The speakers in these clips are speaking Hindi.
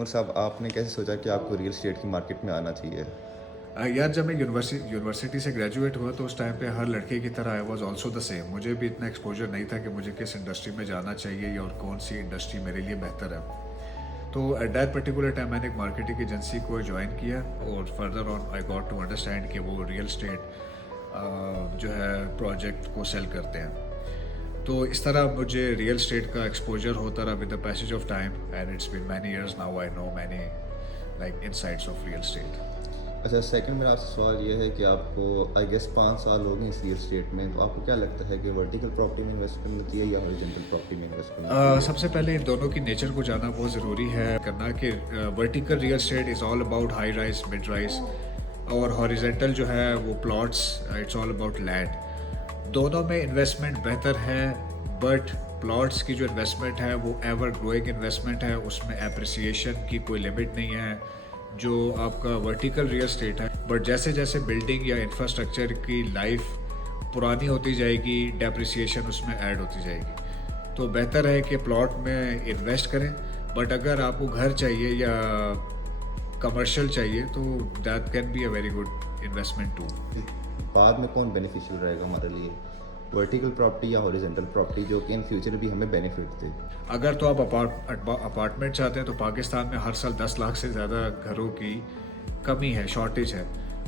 तैमूर साहब, आपने कैसे सोचा कि आपको रियल एस्टेट की मार्केट में आना चाहिए? यार जब मैं यूनिवर्सिटी से ग्रेजुएट हुआ तो उस टाइम पे हर लड़के की तरह I was also the same. मुझे भी इतना एक्सपोजर नहीं था कि मुझे किस इंडस्ट्री में जाना चाहिए या और कौन सी इंडस्ट्री मेरे लिए बेहतर है। तो एट दैट पर्टिकुलर टाइम मैंने एक मार्केटिंग एजेंसी को ज्वाइन किया और further on I got to understand कि वो रियल स्टेट जो है प्रोजेक्ट को सेल करते हैं। तो इस तरह मुझे रियल स्टेट का एक्सपोजर होता रहा with the passage of time and it's been many years now I know many like insights of real estate. अच्छा, सेकंड मेरा आपसे सवाल ये है कि आपको आई गेस 5 साल हो गए इस रियल एस्टेट में, तो आपको क्या लगता है कि वर्टिकल प्रॉपर्टी में इन्वेस्ट करनी चाहिए या हॉरिजॉन्टल प्रॉपर्टी में इन्वेस्ट करनी चाहिए? सबसे पहले इन दोनों की नेचर को जानना बहुत ज़रूरी है करना कि vertical real estate is all about high rise mid rise और हॉरिजेंटल जो है वो plots it's all about land. दोनों में इन्वेस्टमेंट बेहतर है बट प्लॉट्स की जो इन्वेस्टमेंट है वो एवर ग्रोइंग इन्वेस्टमेंट है, उसमें एप्रिसिएशन की कोई लिमिट नहीं है जो आपका वर्टिकल रियल स्टेट है। बट जैसे जैसे बिल्डिंग या इंफ्रास्ट्रक्चर की लाइफ पुरानी होती जाएगी डेप्रिसिएशन उसमें ऐड होती जाएगी। तो बेहतर है कि प्लॉट में इन्वेस्ट करें। बट अगर आपको घर चाहिए या कमर्शियल चाहिए तो that can be a very good investment too. बाद में कौन बेनिफिशियल रहेगा हमारे लिए, वर्टिकल प्रॉपर्टी या हॉरिजॉन्टल प्रॉपर्टी, जो कि इन फ्यूचर भी हमें बेनिफिट दे? अगर तो आप अपार्टमेंट चाहते हैं तो पाकिस्तान में हर साल 10 लाख से ज़्यादा घरों की कमी है, शॉर्टेज है।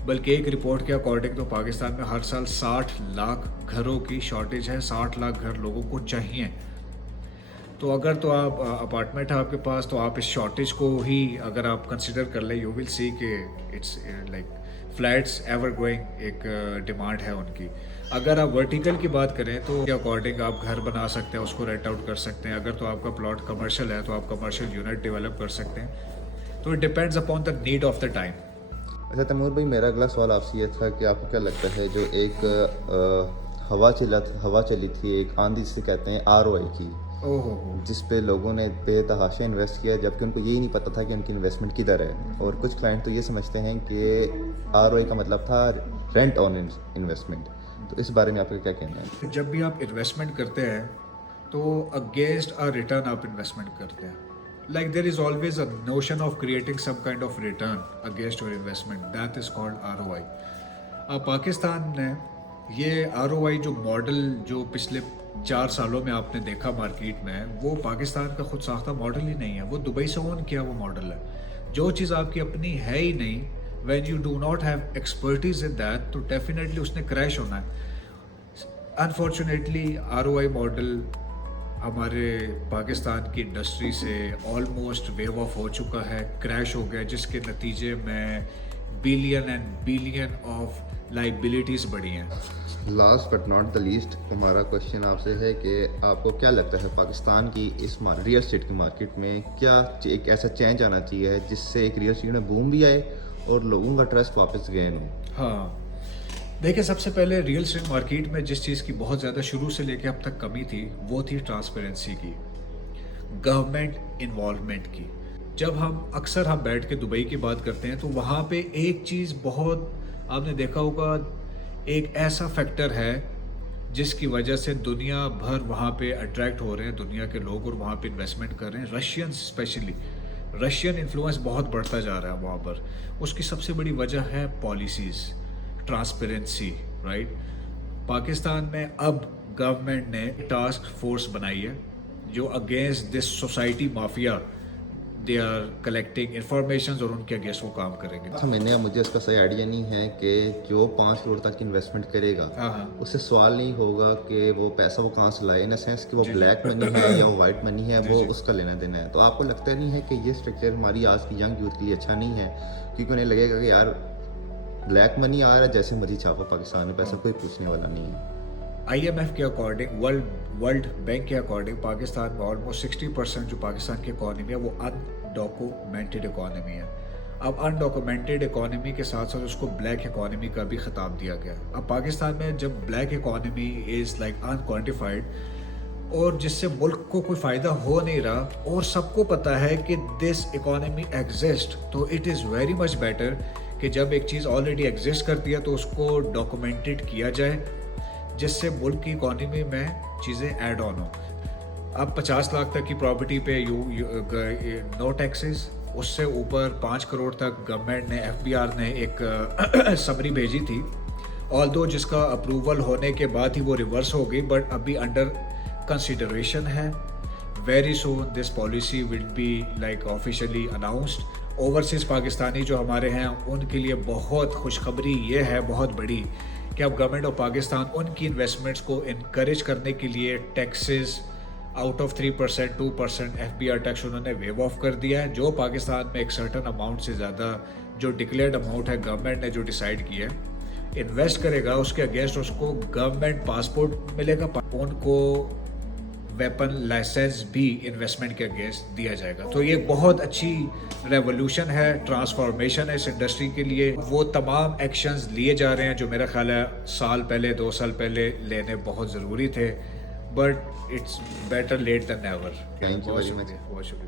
बल्कि एक रिपोर्ट के अकॉर्डिंग तो पाकिस्तान में हर साल 60 लाख घरों की शॉर्टेज है, 60 लाख घर लोगों को चाहिए। तो अगर तो आप अपार्टमेंट है आपके पास तो आप इस शॉर्टेज को ही अगर आप कंसिडर कर लें, यू विल सी कि it's like flats ever growing एक डिमांड है उनकी। अगर आप वर्टिकल की बात करें तो के अकॉर्डिंग आप घर बना सकते हैं, उसको रेंट आउट कर सकते हैं। अगर तो आपका प्लॉट कमर्शियल है तो आप कमर्शियल यूनिट डेवलप कर सकते हैं। तो it depends upon the need of the time. अच्छा तैमूर भाई, मेरा अगला सवाल आपसे ये था कि आपको क्या लगता है जो एक हवा चली थी, एक आंधी जिसे कहते हैं ROI की, ओहो, जिस पे लोगों ने बेतहाशा इन्वेस्ट किया जबकि उनको यही नहीं पता था कि उनकी इन्वेस्टमेंट किधर है। और कुछ क्लाइंट तो ये समझते हैं कि ROI का मतलब था रेंट ऑन इन्वेस्टमेंट। तो इस बारे में आपका क्या कहना है? जब भी आप इन्वेस्टमेंट करते हैं तो अगेंस्ट अ रिटर्न आप इन्वेस्टमेंट करते हैं। Like there is always a notion of creating some kind of return against your investment, that is called ROI। अब पाकिस्तान ने ये ROI जो मॉडल जो पिछले 4 सालों में आपने देखा मार्केट में, वो पाकिस्तान का खुद साख्ता मॉडल ही नहीं है, वो दुबई से ओन किया वो मॉडल है। जो चीज़ आपकी अपनी है ही नहीं, when you do not have expertise in that, तो डेफिनेटली उसने क्रैश होना है। अनफॉर्चुनेटली ROI मॉडल हमारे पाकिस्तान की इंडस्ट्री से ऑलमोस्ट वेव ऑफ हो चुका है, क्रैश हो गया, जिसके नतीजे में billion and billion of liabilities बढ़ी हैं। Last but not the least, हमारा क्वेश्चन आपसे है कि आपको क्या लगता है पाकिस्तान की इस रियल एस्टेट की मार्केट में क्या एक ऐसा चेंज आना चाहिए जिससे एक रियल एस्टेट में बूम भी आए और लोगों का ट्रस्ट वापस गेन हो? हाँ, देखिए सबसे पहले रियल एस्टेट मार्केट में जिस चीज़ की बहुत ज़्यादा शुरू से लेकर अब तक कमी थी वो थी ट्रांसपेरेंसी की, गवर्नमेंट इन्वॉल्वमेंट की। जब हम बैठ के दुबई की बात करते हैं तो वहाँ पे एक चीज़ बहुत आपने देखा होगा, एक ऐसा फैक्टर है जिसकी वजह से दुनिया भर वहाँ पे अट्रैक्ट हो रहे हैं, दुनिया के लोग, और वहाँ पे इन्वेस्टमेंट कर रहे हैं। रशियंस स्पेशली, रशियन इन्फ्लुएंस बहुत बढ़ता जा रहा है वहाँ पर। उसकी सबसे बड़ी वजह है पॉलिसीज़, ट्रांसपेरेंसी, राइट। पाकिस्तान में अब गवर्नमेंट ने टास्क फोर्स बनाई है जो against this society mafia they are collecting information और उनके अगेंस्ट वो काम करेंगे। अच्छा, मैंने मुझे उसका सही आइडिया नहीं है कि जो 5 करोड़ तक इन्वेस्टमेंट करेगा हाँ, उससे सवाल नहीं होगा कि वो पैसा वो कहाँ से लाए, इन सेंस कि वो जी, ब्लैक मनी है या वो वाइट मनी है, जी, वो जी। उसका लेना देना है। तो आपको लगता नहीं है कि ये स्ट्रक्चर हमारी आज की यंग यूथ के लिए अच्छा नहीं है? क्योंकि उन्हें लगेगा कि यार ब्लैक मनी आ रहा है, जैसे मर्जी छापा, पाकिस्तान में पैसा कोई पूछने वाला नहीं है। IMF के अकॉर्डिंग, वर्ल्ड बैंक के अकॉर्डिंग पाकिस्तान में ऑलमोस्ट 60% जो पाकिस्तान की इकॉनमी है वो अनडॉक्यूमेंटेड इकॉनमी है। अब अनडॉक्यूमेंटेड इकॉनमी के साथ साथ उसको ब्लैक इकॉनमी का भी खिताब दिया गया। अब पाकिस्तान में जब ब्लैक इकॉनमी इज़ लाइक अनक्वान्टिफाइड और जिससे मुल्क को कोई फ़ायदा हो नहीं रहा और सबको पता है कि दिस इकॉनमी एग्जिस्ट, तो it is very much better कि जब एक चीज़ ऑलरेडी एग्जिस्ट करती है तो उसको डॉक्यूमेंटेड किया जाए, जिससे मुल्क की इकॉनमी में चीज़ें ऐड ऑन हो। अब 50 लाख तक की प्रॉपर्टी पे नो टैक्सेस, उससे ऊपर 5 करोड़ तक गवर्नमेंट ने FBR ने एक समरी भेजी थी, ऑल्दो जिसका अप्रूवल होने के बाद ही वो रिवर्स हो गई, बट अभी अंडर कंसिडरेशन है। Very soon this policy will be like officially announced. Overseas Pakistani जो हमारे हैं उनके लिए बहुत खुशखबरी ये है, बहुत बड़ी, कि अब गवर्नमेंट ऑफ पाकिस्तान उनकी इन्वेस्टमेंट्स को इनकरेज करने के लिए taxes out of 3% 2% FBR tax उन्होंने वेव ऑफ कर दिया है। जो पाकिस्तान में एक सर्टन अमाउंट से ज़्यादा जो डिक्लेयर्ड अमाउंट है गवर्नमेंट ने जो डिसाइड किया है इन्वेस्ट करेगा, उसके अगेंस्ट उसको गवर्नमेंट पासपोर्ट मिलेगा, उनको वेपन लाइसेंस भी इन्वेस्टमेंट के अगेंस्ट दिया जाएगा। तो ये बहुत अच्छी रेवोल्यूशन है, ट्रांसफॉर्मेशन है इस इंडस्ट्री के लिए। वो तमाम एक्शंस लिए जा रहे हैं जो मेरा ख्याल है साल पहले 2 साल पहले लेने बहुत ज़रूरी थे, but it's better late than never. Thank you very much. बहुत शुक्रिया।